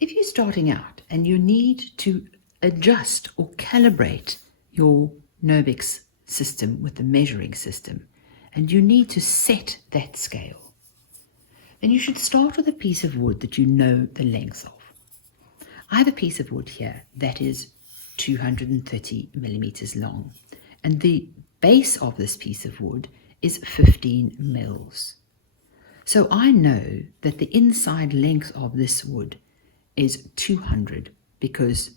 If you're starting out and you need to adjust or calibrate your Nobex system with the measuring system, and you need to set that scale, then you should start with a piece of wood that you know the length of. I have a piece of wood here that is 230 millimeters long, and the base of this piece of wood is 15 mils. So I know that the inside length of this wood is 200, because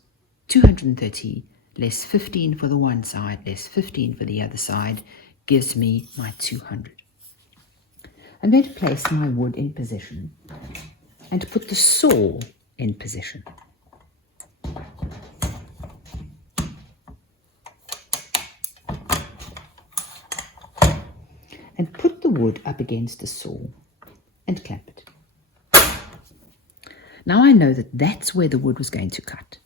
230 less 15 for the one side less 15 for the other side gives me my 200. I'm going to place my wood in position and put the saw in position. And put the wood up against the saw and clamp it. Now I know that that's where the wood was going to cut.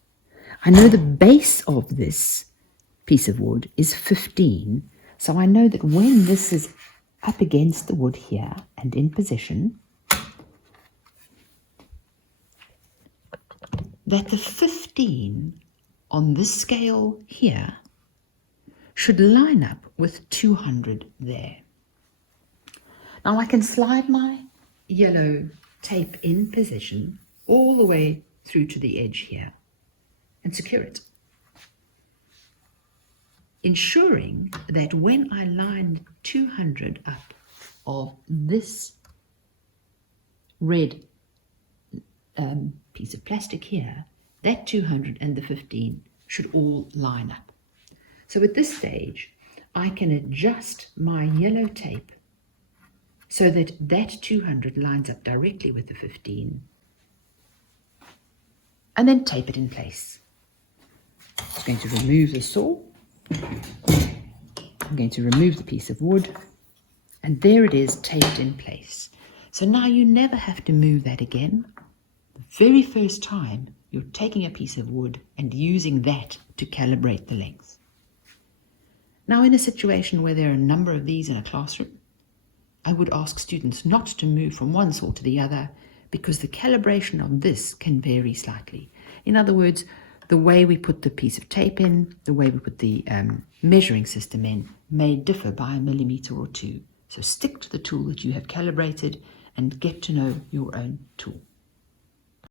I know the base of this piece of wood is 15, so I know that when this is up against the wood here and in position, that the 15 on this scale here should line up with 200 there. Now I can slide my yellow tape in position all the way through to the edge here and secure it, ensuring that when I line 200 up of this red piece of plastic here, that 200 and the 15 should all line up. So at this stage, I can adjust my yellow tape so that that 200 lines up directly with the 15, and then tape it in place. I'm going to remove the saw. I'm going to remove the piece of wood, and there it is, taped in place. So now you never have to move that again. The very first time, you're taking a piece of wood and using that to calibrate the length. Now in a situation where there are a number of these in a classroom, I would ask students not to move from one saw to the other, because the calibration of this can vary slightly. In other words, the way we put the piece of tape in, the way we put the measuring system in, may differ by a millimeter or two. So stick to the tool that you have calibrated and get to know your own tool.